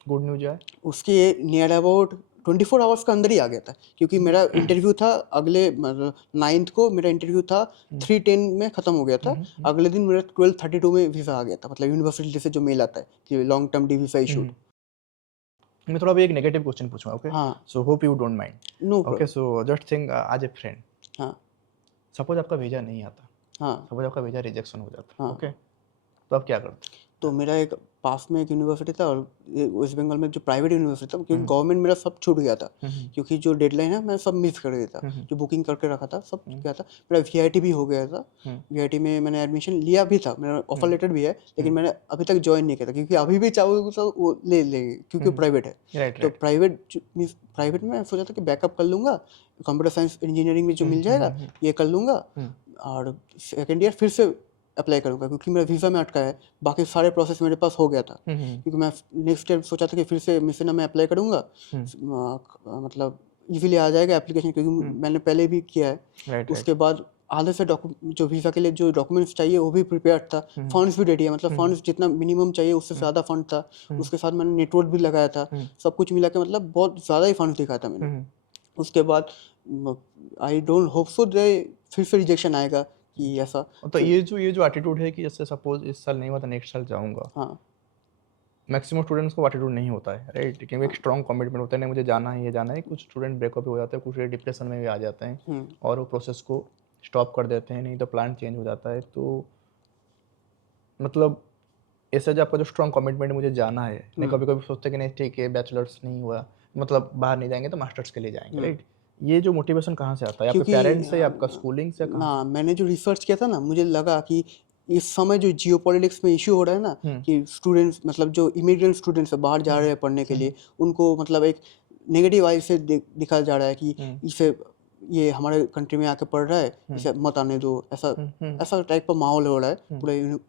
गुड न्यूज आया? उसके नियर अबाउट 24 आवर्स का अंदर ही आ गया था, क्योंकि मेरा इंटरव्यू था अगले 9th को। मेरा इंटरव्यू था 3:10 में ख़त्म हो गया था। अगले दिन मेरा 12:32 में वीज़ा आ गया था, मतलब यूनिवर्सिटी से जो मेल आता है कि long term D visa issued. मैं थोड़ा भी एक नेगेटिव क्वेश्चन पूछूंगा, ओके? हाँ। So hope you don't mind. No okay, so just think as a friend. हाँ। सपोज आपका वीज़ा नहीं आता। हाँ। सपोज आपका वीज़ा रिजेक्शन हो जाता। हाँ। ओके, तो आप क्या करते? तो मेरा एक पास में एक यूनिवर्सिटी था, और वेस्ट बंगाल में जो प्राइवेट यूनिवर्सिटी था, क्योंकि गवर्नमेंट मेरा सब छूट गया था, क्योंकि जो डेडलाइन है मैं सब मिस कर गया था। जो बुकिंग करके रखा था सब गया था। मेरा वीआईटी भी हो गया था। वीआईटी में मैंने एडमिशन लिया भी था, मेरा ऑफर लेटर भी है, लेकिन मैंने अभी तक ज्वाइन नहीं किया था, क्योंकि अभी भी चाहोगे तो वो ले लेंगे, क्योंकि प्राइवेट है। तो प्राइवेट में सोचा था कि बैकअप कर लूँगा, कंप्यूटर साइंस इंजीनियरिंग में जो मिल जाएगा ये कर लूँगा, और सेकेंड ईयर फिर से अप्लाई करूँगा, क्योंकि मेरा वीज़ा में अटका है। बाकी सारे प्रोसेस मेरे पास हो गया था, क्योंकि मैं नेक्स्ट ईयर सोचा था कि फिर से मेफिना में अप्लाई करूँगा। मतलब इजीली आ जाएगा एप्लीकेशन, क्योंकि मैंने पहले भी किया है। उसके बाद आधे से जो वीज़ा के लिए जो डॉक्यूमेंट्स चाहिए वो भी प्रिपेयर था, फंड्स भी रेडी है, मतलब फंड्स जितना मिनिमम चाहिए उससे ज़्यादा फंड था, उसके साथ मैंने नेटवर्क भी लगाया था, सब कुछ मिला के मतलब बहुत ज़्यादा ही फंड्स दिखाया था मैंने। उसके बाद आई डोंट होप सो दे फिर से रिजेक्शन आएगा कि ऐसा। तो ये जो एटीट्यूड है कि जैसे सपोज इस साल नहीं हुआ तो नेक्स्ट साल जाऊंगा, हाँ मैक्सिमम स्टूडेंट्स को एटीट्यूड नहीं होता है, राइट? क्योंकि एक स्ट्रॉन्ग कमिटमेंट होता है, नहीं मुझे जाना है, ये जाना है। कुछ स्टूडेंट ब्रेकअप भी हो जाते हैं, कुछ डिप्रेशन में भी आ जाते हैं और वो प्रोसेस को स्टॉप कर देते हैं, नहीं तो प्लान चेंज हो जाता है। तो मतलब ऐसा जो आपका जो स्ट्रॉन्ग कमिटमेंट मुझे जाना है, नहीं कभी कभी सोचते हैं कि नहीं ठीक है बैचलर्स नहीं हुआ, मतलब बाहर नहीं जाएंगे तो मास्टर्स के लिए जाएंगे, राइट? ये जो मोटिवेशन कहाँ से आता है? आपके क्योंकि पेरेंट्स से, आपका स्कूलिंग से, कहाँ ना मैंने जो रिसर्च किया था ना, मुझे लगा कि इस समय जो जियोपॉलिटिक्स में इश्यू हो रहा है ना, कि स्टूडेंट्स मतलब जो इमिग्रेंट स्टूडेंट्स है बाहर जा रहे हैं पढ़ने के लिए, उनको मतलब एक नेगेटिव आई से दिखाया जा रहा है कि इसे ये हमारे कंट्री में आके पढ़ रहा है, इसे मत आने दो, ऐसा ऐसा टाइप का माहौल हो रहा है पूरे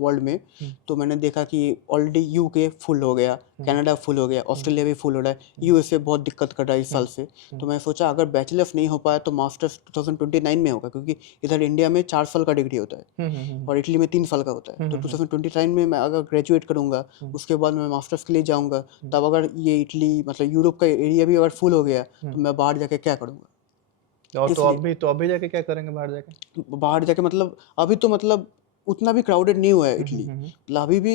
वर्ल्ड में। तो मैंने देखा कि ऑलरेडी यूके फुल हो गया, कनाडा फुल हो गया, ऑस्ट्रेलिया भी फुल हो रहा है, यूएसए बहुत दिक्कत कर रहा है इस साल से। तो मैं सोचा अगर बैचलर्स नहीं हो पाया तो मास्टर्स 2029 में होगा, क्योंकि इधर इंडिया में 4 साल का डिग्री होता है और इटली में 3 साल का होता है। तो 2029 में मैं अगर ग्रेजुएट करूँगा, उसके बाद मैं मास्टर्स के लिए जाऊँगा, तब अगर ये इटली मतलब यूरोप का एरिया भी अगर फुल हो गया तो मैं बाहर जाके क्या करूँगा? और तो अभी जाके क्या करेंगे बाहर जाके? बाहर जाके मतलब अभी तो मतलब उतना भी क्राउडेड नहीं हुआ है इटली, मतलब अभी भी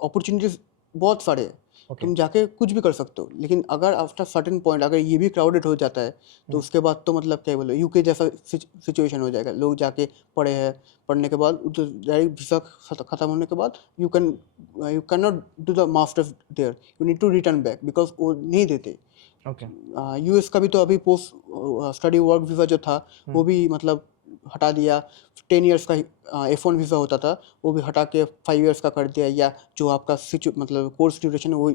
अपॉर्चुनिटीज बहुत सारे हैं, तुम जाके कुछ भी कर सकते हो। लेकिन अगर आफ्टर सर्टेन पॉइंट अगर ये भी क्राउडेड हो जाता है तो उसके बाद तो मतलब क्या बोलो, यूके जैसा सिचुएशन हो जाएगा। लोग जाके पढ़े हैं, पढ़ने के बाद तो डायरेक्ट वीज़ा ख़त्म होने के बाद you can not do the masters there, you need to return back, because वो नहीं देते। ओके यूएस का भी तो अभी पोस्ट स्टडी वर्क वीज़ा जो था वो भी मतलब हटा दिया। 10 इयर्स का F1 वीज़ा होता था, वो भी हटा के 5 इयर्स का कर दिया, या जो आपका मतलब कोर्स ड्यूरेशन है वो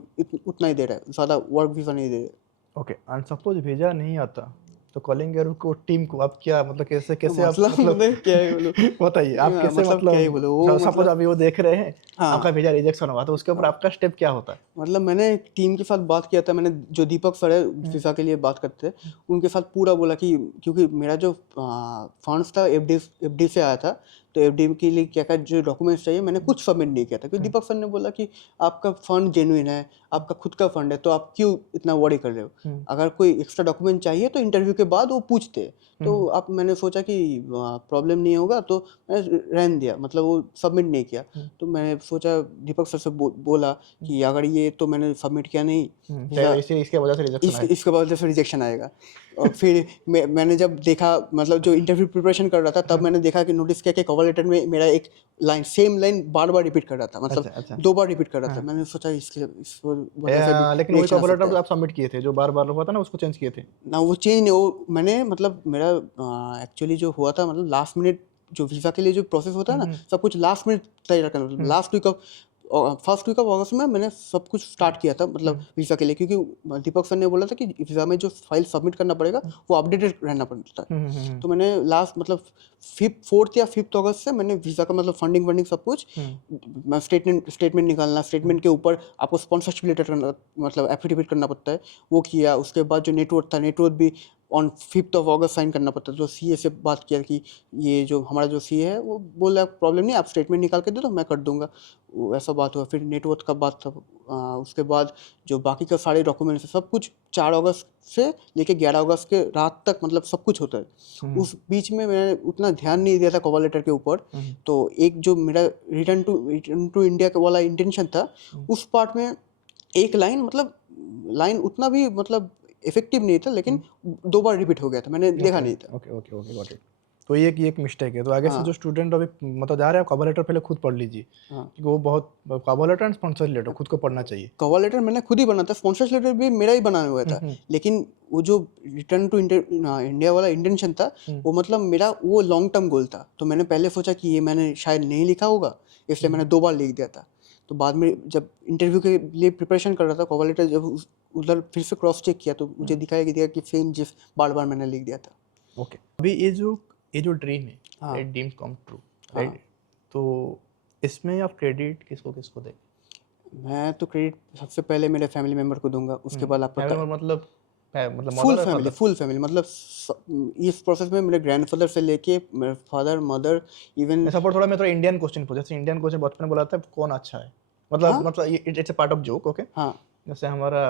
उतना ही दे रहा है, ज़्यादा वर्क वीज़ा नहीं दे रहा है। ओके एंड सपोज भेजा नहीं आता तो कॉलिंग को टीम को आप क्या मतलब कैसे कैसे आप मतलब मतलब क्या ही बोलूं बताइए आप कैसे मतलब क्या ही मतलब बोलूं वो सपोज मतलब अभी वो देख रहे हैं हाँ आपका भेजा रिजेक्शन हुआ तो उसके ऊपर आपका स्टेप क्या होता है? मतलब मैंने टीम के साथ बात किया था। मैंने जो दीपक सर है वीज़ा के लिए बात करते थे, उनके साथ पूरा बोला कि क्योंकि मेरा जो फंड्स था एफडी से आया था, तो एफडी के लिए क्या क्या जो डॉक्यूमेंट्स चाहिए मैंने कुछ सबमिट नहीं किया था, क्योंकि दीपक सर ने बोला कि आपका फंड जेन्युइन है, आपका खुद का फंड है, तो आप क्यों इतना वरी कर रहे हो? अगर कोई एक्स्ट्रा डॉक्यूमेंट चाहिए तो इंटरव्यू के बाद वो पूछते हैं। तो अब मैंने सोचा कि प्रॉब्लम नहीं होगा, तो मैंने रहने दिया, मतलब वो सबमिट नहीं किया। तो मैंने सोचा दीपक सर से बोला कि अगर ये तो मैंने सबमिट किया नहीं, तो इसके वजह से रिजेक्शन आया। इसके बाद से रिजेक्शन आएगा। और फिर मैंने जब देखा मतलब जो इंटरव्यू प्रिपरेशन कर रहा था, तब मैंने देखा कि नोटिस किया कि कवर लेटर में मेरा एक लाइन सेम लाइन बार बार रिपीट कर रहा था, मतलब अच्छा 2 बार रिपीट कर रहा था। मैंने सोचा इस वजह से भी लेकिन वही rejection आ कवर सकता लेटर है। आप सबमिट किए थे जो बार बार हुआ था ना, उसको चेंज किए थे? ना वो चेंज नहीं, वो मैंने मतलब मेरा एक्चुअली जो हुआ था मतलब लास्ट मिनट जो वीज़ा के लिए जो प्रोसेस होता है ना, सब कुछ लास्ट मिनट तैयार करना, मतलब last week of first week of August में मैंने सब कुछ स्टार्ट किया था, मतलब वीज़ा के लिए। क्योंकि दीपक सर ने बोला था कि वीज़ा में जो फाइल सबमिट करना पड़ेगा वो अपडेटेड रहना पड़ता है। तो मैंने लास्ट मतलब 4th या 5th अगस्त से मैंने वीज़ा का मतलब फंडिंग सब कुछ स्टेटमेंट निकालना, स्टेटमेंट के ऊपर आपको स्पॉन्सरशिप लेटर करना, मतलब एफिडेविट करना पड़ता है, वो किया। उसके बाद जो नेटवर्क था, नेटवर्क भी on 5th of August sign करना पड़ता है। तो सीए से बात किया कि ये जो हमारा जो सीए है वो बोला प्रॉब्लम नहीं, आप स्टेटमेंट निकाल के दे दो, मैं कर दूंगा। ऐसा बात हुआ। फिर नेटवर्क का बात था। उसके बाद जो बाकी का सारे डॉक्यूमेंट्स सब कुछ 4 अगस्त से लेके 11 अगस्त के रात तक मतलब सब कुछ होता है। उस बीच में मैंने उतना ध्यान नहीं दिया था कवर लेटर के ऊपर। तो एक जो मेरा रिटर्न टू इंडिया का वाला इंटेंशन था, उस पार्ट में एक लाइन मतलब लाइन उतना भी मतलब इफेक्टिव नहीं था, लेकिन 2 बार रिपीट हो गया था, मैंने देखा नहीं था। Okay okay okay got it. तो ये एक मिस्टेक है। तो आगे से जो स्टूडेंट अभी मतलब जा रहे हैं कवर लेटर पहले खुद पढ़ लीजिए, क्योंकि वो बहुत cover letter and sponsor letter खुद को पढ़ना चाहिए। कवर लेटर मैंने खुद ही बना था, स्पॉन्सर लेटर भी मेरा ही बना हुआ था, लेकिन वो जो रिटर्न टू इंडिया वाला इंटेंशन था वो मतलब मेरा वो लॉन्ग टर्म गोल था। तो मैंने पहले सोचा कि ये मैंने शायद नहीं लिखा होगा, इसलिए मैंने 2 बार लिख दिया था। तो बाद में जब इंटरव्यू के लिए प्रिपरेशन कर रहा था, कवर लेटर जब उधर फिर से क्रॉस चेक किया तो मुझे दिखाया कि सेम जिस बार बार मैंने लिख दिया था। ओके अभी ये जो ड्रीम है, right, dreams come true, right, तो इसमें आप क्रेडिट किसको किसको देंगे? मैं तो क्रेडिट सबसे पहले मेरे फैमिली मेम्बर को दूंगा, उसके बाद आपका फैमिली मतलब मतलब फुल मदर और फैमिली, फादर? फुल फैमिली, मतलब इस प्रोसेस में मेरे ग्रैंडफादर से लेके मेरे फादर, मदर, इवन। मैं सपोर्ट थोड़ा मैं थोड़ा इंडियन क्वेश्चन पूछा, जैसे इंडियन क्वेश्चन बचपन में बोला था कौन अच्छा है, हाँ मतलब it's a part of joke, okay. हाँ। जैसे हमारा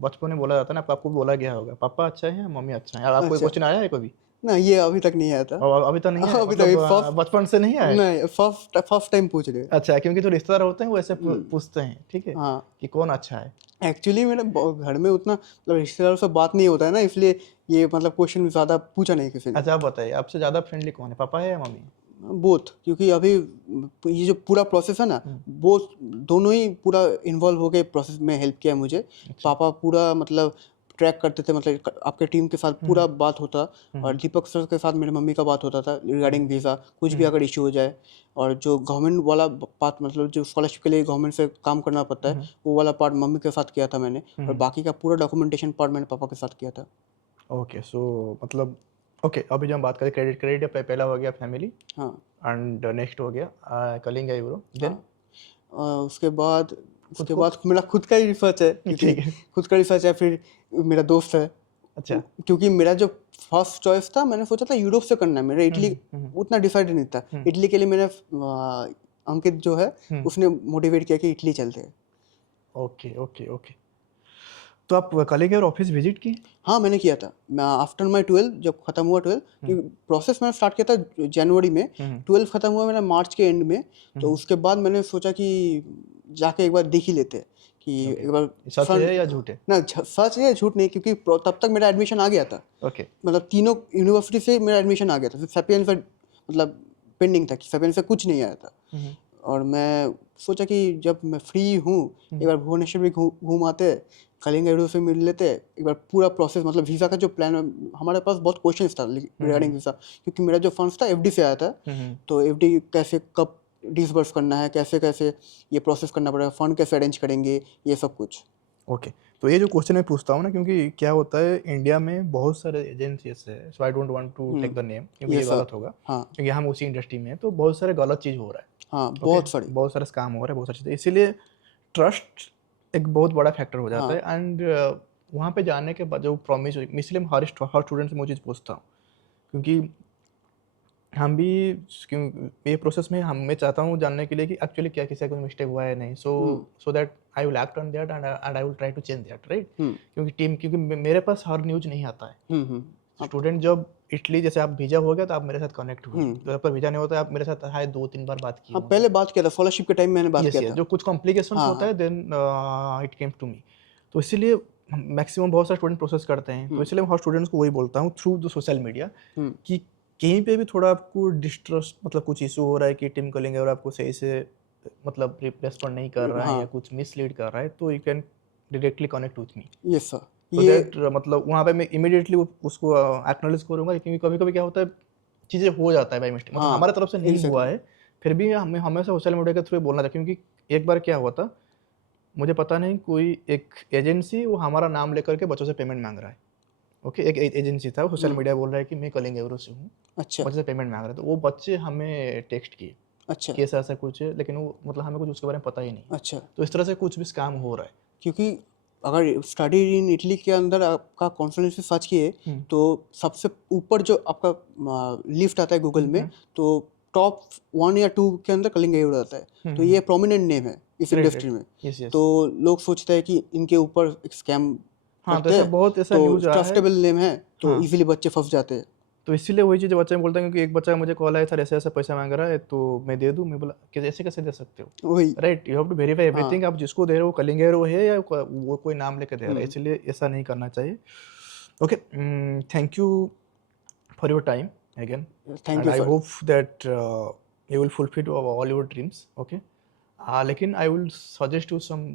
बचपन में बोला जाता है ना, आपको बोला गया होगा पापा अच्छा है या मम्मी अच्छा है, अब आपको ये अच्छा, क्वेश्चन आया है कभी? ना ये अभी तक नहीं आया था। और अभी तो नहीं है, अभी मतलब तक फर्स्ट, बचपन से नहीं आया है? नहीं फर्स्ट फर्स्ट टाइम पूछ रहे हो। अच्छा, क्योंकि जो रिश्तेदार होते हैं वो ऐसे हम्म, पूछते हैं, ठीक है, हाँ। कि कौन अच्छा है। एक्चुअली मेरे घर में उतना मतलब रिश्तेदारों से बात नहीं होता है ना, इसलिए ये मतलब क्वेश्चन ज़्यादा पूछा नहीं किसी ने। अच्छा आप बताइए, आपसे ज़्यादा फ्रेंडली कौन है, पापा है या मम्मी? बोथ, क्योंकि अभी ये जो पूरा प्रोसेस है ना, वो दोनों ही पूरा इन्वॉल्व हो गए प्रोसेस में, हेल्प किया मुझे। अच्छा। पापा पूरा मतलब ट्रैक करते थे, मतलब आपके टीम के साथ पूरा बात होता, और दीपक सर के साथ मेरी मम्मी का बात होता था रिगार्डिंग वीज़ा, कुछ भी अगर इशू हो जाए। और जो गवर्नमेंट वाला पार्ट, मतलब जो स्कॉलरशिप के लिए गवर्नमेंट से काम करना पड़ता है, वो वाला पार्ट मम्मी के साथ किया था मैंने, और बाकी का पूरा डॉक्यूमेंटेशन पार्ट मैंने पापा के साथ किया था। ओके, सो मतलब ओके, अभी जो हम बात करें क्रेडिट, क्रेडिट पहला हो गया फैमिली, हाँ एंड नेक्स्ट हो गया कलिंगा यूरो, देन हाँ। उसके बाद खुद उसके को। बाद मेरा खुद का ही रिसर्च है, क्योंकि ठीक है। खुद का रिसर्च है, फिर मेरा दोस्त है। अच्छा। क्योंकि मेरा जो फर्स्ट चॉइस था, मैंने सोचा था यूरोप से करना है, मेरा इटली उतना डिसाइड नहीं था। इटली के लिए मैंने अंकित जो है उसने मोटिवेट किया कि इटली चलते हैं। ओके ओके ओके, तो आप कलिंगा यूरो ऑफिस विजिट किए? हाँ मैंने किया था, मैं आफ्टर माई 12, जब खत्म हुआ 12, प्रोसेस मैंने स्टार्ट किया था जनवरी में, 12 खत्म हुआ मेरा मार्च के एंड में। तो उसके बाद मैंने सोचा कि जाके एक बार देख ही लेते हैं कि एक बार सच फ्रंट। है या झूठ है? ना सच है झूठ नहीं, क्योंकि तब तक मेरा एडमिशन आ गया था, ओके। मतलब तीनों यूनिवर्सिटी से मेरा एडमिशन आ गया था, सिर्फ सेपियन से मतलब पेंडिंग था, कि सेपियन से कुछ नहीं आया था। और मैं सोचा कि जब मैं फ्री हूँ, एक बार भुवनेश्वर भी घूम आते, कलिंगा यूरो से मिल लेते, एक बार पूरा प्रोसेस, मतलब वीज़ा का जो प्लान, हमारे पास बहुत क्वेश्चंस था रिगार्डिंग वीज़ा, क्योंकि मेरा जो फंड्स था एफडी से आया था। तो एफडी कैसे कब डिसबर्स करना है, कैसे कैसे ये प्रोसेस करना पड़ेगा, फंड कैसे अरेंज करेंगे, ये सब कुछ। ओके, तो ये जो क्वेश्चन मैं पूछता हूँ ना, क्योंकि क्या होता है इंडिया में बहुत सारे एजेंसीज है, so I don't want to take the name, क्योंकि ये ये सर। गलत होगा, हाँ क्योंकि हम उसी इंडस्ट्री में हैं, तो बहुत सारे गलत चीज़ हो रहा है। हाँ, ओके, बहुत सारी। बहुत सारे स्कैम हो रहे हैं, बहुत सारी चीज़ें, इसीलिए ट्रस्ट एक बहुत बड़ा फैक्टर हो जाता हाँ है। एंड वहाँ पे जाने के बाद जो प्रॉमिस, इसलिए मैं हर स्टूडेंट से वो चीज़ पूछता हूँ, क्योंकि हम भी, क्यों ये प्रोसेस में हम, मैं चाहता हूँ जानने के लिए कि एक्चुअली क्या किसी का कोई मिस्टेक हुआ है नहीं, so that I will act on that, and I will try to change that, right. क्योंकि मेरे पास हर न्यूज़ नहीं आता है। स्टूडेंट जब इटली, जैसे आप वीजा हो गया तो आप मेरे साथ कनेक्ट हुए, तो जब तक वीजा नहीं होता आप मेरे साथ हाय 2-3 बार बात किए हाँ, होंगे। पहले बात किया था, स्कॉलरशिप के टाइम मैंने बात यस किया यस, था। जो कुछ कॉम्प्लिकेशंस हाँ होता है, then it comes to me. तो इसीलिए मैक्सिमम बहुत सारे स्टूडेंट प्रोसेस करते हैं, तो इसलिए मैं हर स्टूडेंट्स को वही बोलता हूँ थ्रू द सोशल मीडिया, कि कहीं पे भी थोड़ा आपको डिस्ट्रस्ट, मतलब कुछ इशू हो रहा है कि टीम कलिंगा और आपको सही से मतलब रेस्पॉन्ड नहीं कर रहा है या हाँ कुछ मिसलीड कर रहा है, तो you can directly connect with me, yes sir. So ये दैट मतलब वहाँ पे मैं इमीडिएटली उसको एक्नॉलेज करूँगा, क्योंकि कभी कभी क्या होता है चीज़ें हो जाता है बाई मिस्टेक, मतलब हाँ हमारे तरफ से नहीं हुआ एग्जैक्टली। है, फिर भी हमें हमेशा सोशल मीडिया के थ्रू बोलना था, क्योंकि एक बार क्या हुआ था, मुझे पता नहीं, कोई एक एजेंसी वो हमारा नाम लेकर के बच्चों से पेमेंट मांग रहा है। ओके, एक एजेंसी था, वो सोशल मीडिया बोल रहा है कि मैं कलिंगा यूरो से हूँ, अच्छा बच्चे से पेमेंट मांग रहे हैं, तो वो बच्चे हमें टेक्स्ट किए अच्छा कि ऐसा ऐसा कुछ है, लेकिन वो मतलब हमें कुछ उसके बारे में पता ही नहीं। अच्छा। तो इस तरह से कुछ भी स्कैम हो रहा है। क्योंकि अगर स्टडी इन इटली के अंदर आपका कॉन्फ्रेंस में सर्च किए, तो सबसे ऊपर जो आपका लिस्ट आता है गूगल में, तो टॉप 1 या 2 के अंदर कलिंगा यूरो आता है। तो ये प्रोमिनेंट नेम है इस Great, इंडस्ट्री great. में। Yes yes. तो लोग सोचते हैं कि इनके ऊपर एक स्कैम हाँ, तो करते ऐसा हैं, बहुत ऐसा तो न्यूज़ आया है। ट्रस्टेबल नेम है, तो हाँ, इजीली बच्चे फंस जाते हैं। तो इसीलिए वही चीज़ बच्चे में बोलते हैं, क्योंकि एक बच्चा मुझे कॉल आया था, ऐसे ऐसे पैसा मांग रहा है, तो मैं दे दूँ, मैं बोला कि ऐसे कैसे दे सकते हो, वही। Right, you have to verify हाँ एवरीथिंग, आप जिसको दे रहे हो कलिंगा यूरो है या वो कोई नाम लेके दे रहा है, इसलिए ऐसा नहीं करना चाहिए। Okay, thank you for your time again, thank and you I sir. hope that you will fulfill all your dreams, okay। लेकिन I will suggest you some,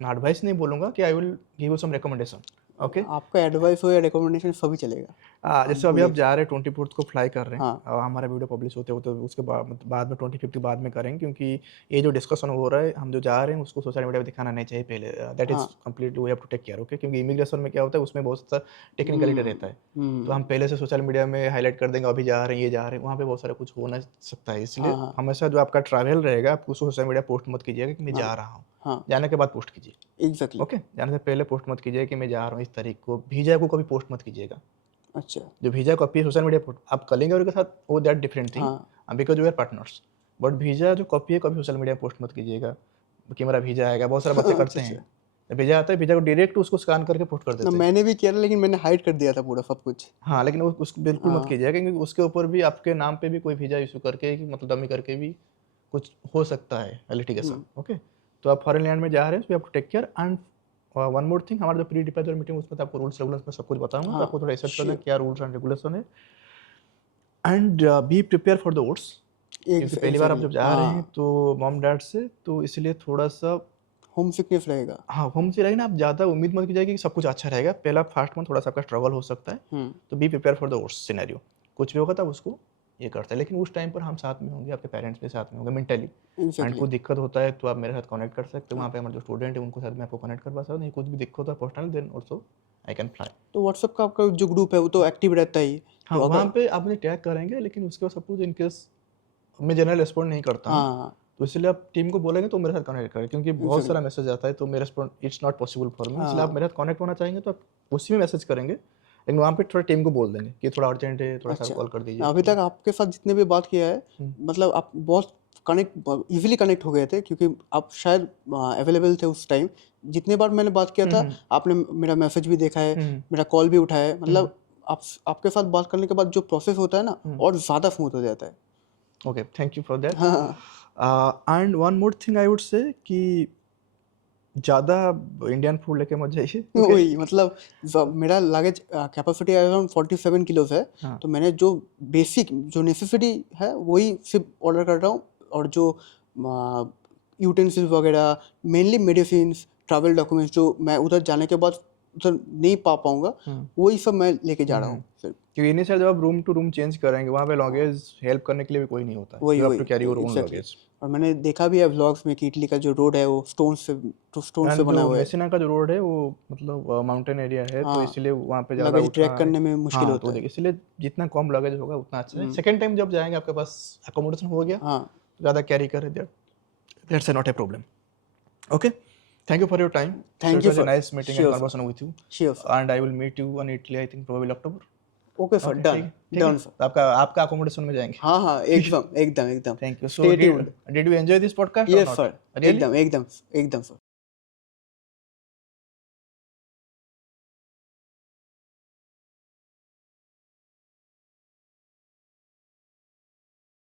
advice नहीं बोलूँगा, कि I will give you some recommendation, okay। आपका advice हो या recommendation सभी चलेगा, आप जैसे अभी आप बोलिए। जा रहे हैं 24th को फ्लाई कर रहे हैं, हाँ और हमारा वीडियो पब्लिश होते होते उसके बाद में 25th के बाद में करेंगे, क्योंकि ये जो डिस्कशन हो रहा है, हम जो जा रहे हैं उसको सोशल मीडिया पे दिखाना नहीं चाहिए पहले, दैट इज हाँ। Completely we have to take care, okay, क्योंकि इमिग्रेशन में क्या होता है, उसमें बहुत सारा टेक्निकलिटी रहता है, तो हम पहले से सोशल मीडिया में हाईलाइट कर देंगे अभी जा रहे हैं, ये जा रहे हैं, वहाँ पे बहुत सारा कुछ हो ना सकता है, इसलिए हाँ हाँ हमेशा जो आपका ट्रैवल रहेगा आप उसको सोशल मीडिया पोस्ट मत कीजिएगा कि मैं हाँ जा रहा हूँ, हाँ जाने के बाद पोस्ट कीजिए। एग्जैक्टली। ओके, जाने से पहले पोस्ट मत कीजिए कि मैं जा रहा हूँ इस तारीख को। भेजा को कभी पोस्ट मत कीजिएगा। अच्छा जो भेजा कॉपी है सोशल मीडिया पोस्ट आप करेंगे और के साथ वो दैट डिफरेंट थिंग हाँ because we are partners. But भेजा जो कॉपी है कभी सोशल मीडिया पोस्ट मत कीजिएगा कि मेरा भेजा आएगा। बहुत सारे बच्चे करते अच्छा। हैं, भेजा आता है, भेजा को डायरेक्ट उसको स्कैन करके पोस्ट कर ना देते हैं। मैंने भी किया था लेकिन मैंने हाइड कर दिया था पूरा सब कुछ। हाँ, लेकिन उसको बिल्कुल मत हाँ कीजिएगा क्योंकि उसके ऊपर भी आपके नाम पे भी कोई वीजा इशू करके मतलब डमी करके भी कुछ हो सकता है लिटिगेशन। ओके, तो आप फॉरेन लैंड में जा रहे हैं, so you have to take care. And one more thing, हमारा जो प्री डिपार्चर मीटिंग उसमें तो आपको रूल्स रेगुलेशन में सब कुछ बताऊंगा, तो हाँ आपको थोड़ा रिसर्च करना है श्योर क्या रूल्स एंड रेगुलेशन है। And be prepare for the oats, क्योंकि पहली बार आप जब जा रहे हैं हाँ तो मॉम डैड से, तो इसलिए थोड़ा सा होम सिकनेस रहेगा। हाँ होम से रहेगा ना। आप ज़्यादा उम्मीद मत कीजिए कि सब कुछ अच्छा रहेगा। पहला फर्स्ट मंथ थोड़ा सा आपका स्ट्रगल हो सकता है, तो be prepare for the worst scenario. कुछ भी होगा तब उसको ये करता है, लेकिन उस टाइम पर हम साथ में होंगे, आपके पेरेंट्स भी साथ में होंगे मेंटली। एंड एग्जैक्टली कोई दिक्कत होता है तो आप मेरे साथ कनेक्ट कर सकते हो। वहाँ पे हमारे जो स्टूडेंट है उनको साथ मैं आपको कनेक्ट करवा सकता हूँ। नहीं कुछ भी दिक्कत होता है personal, then also I can fly. तो व्हाट्सएप का आपका जो ग्रुप है वो तो एक्टिव रहता ही। हाँ, तो वहाँ अगर पे आप मुझे टैग करेंगे, लेकिन उसके बाद सपोज इन केस मैं जनरल रिस्पॉन्ड नहीं करता हूँ, हाँ तो इसलिए आप टीम को बोलेंगे तो मेरे साथ कनेक्ट करें, क्योंकि बहुत एग्जैक्टली सारा मैसेज आता है तो मेरे respond it's not possible for me. इसलिए आप हाँ मेरे साथ कनेक्ट होना चाहेंगे तो आप उसी में मैसेज करेंगे, लेकिन वहाँ पे थोड़ा टीम को बोल देंगे कि थोड़ा अर्जेंट है, थोड़ा सा अच्छा। कॉल कर दीजिए। अभी तक आपके साथ जितने भी बात किया है मतलब आप बहुत इजीली कनेक्ट हो गए थे क्योंकि आप शायद अवेलेबल थे उस टाइम। जितने बार मैंने बात किया था आपने मेरा मैसेज भी देखा है, मेरा कॉल भी उठाया है। मतलब आपके साथ बात करने के बाद जो प्रोसेस होता है ना और ज़्यादा स्मूथ हो जाता है। Okay, thank you for that. हाँ and one more thing I would say कि ज़्यादा इंडियन फूड लेके मत जाइए। वही मतलब मेरा लगेज कैपेसिटी अराउंड 47 किलोज है। हाँ। तो मैंने जो बेसिक जो नेसेसिटी है वही सिर्फ ऑर्डर कर रहा हूँ, और जो यूटेंसिल्स वगैरह मेनली मेडिसिन ट्रैवल डॉक्यूमेंट्स जो मैं उधर जाने के बाद उधर नहीं पा पाऊंगा वही सब मैं लेके जा रहा हूँ सिर्फ। क्योंकि इनिशियल जब आप रूम टू रूम चेंज करेंगे वहाँ पे लॉगेज हेल्प करने के लिए भी कोई नहीं होता है। वही यू हैव वही to carry your own exactly. Luggage. और मैंने देखा भी है व्लॉग्स में कि इटली का जो रोड है वो स्टोन से बना जो हुआ है। मेसिना का जो रोड है वो मतलब माउंटेन एरिया है, तो हाँ इसलिए वहाँ पे ज़्यादा लगेज ट्रैक उठना करने में मुश्किल हाँ, होता तो है। देखिए इसलिए जितना कम लगेज होगा उतना अच्छा है। सेकंड टाइम जब जाएंगे आपके पास अकोमोडेशन हो गया, हाँ ज़्यादा कैरी करें, that's not a problem. Okay, thank you for your time. Thank it you was a sir. Nice meeting and sure sir conversation with you, sure sir. And I will meet you on Italy I think probably October. Okay sir okay, done ठीक है done sir. तो आपका accommodation में जाएंगे। हाँ हाँ एकदम एकदम एकदम। Thank you. So stay tuned. Did you enjoy this podcast और यस नॉट सर रियली? एकदम एकदम एकदम सर।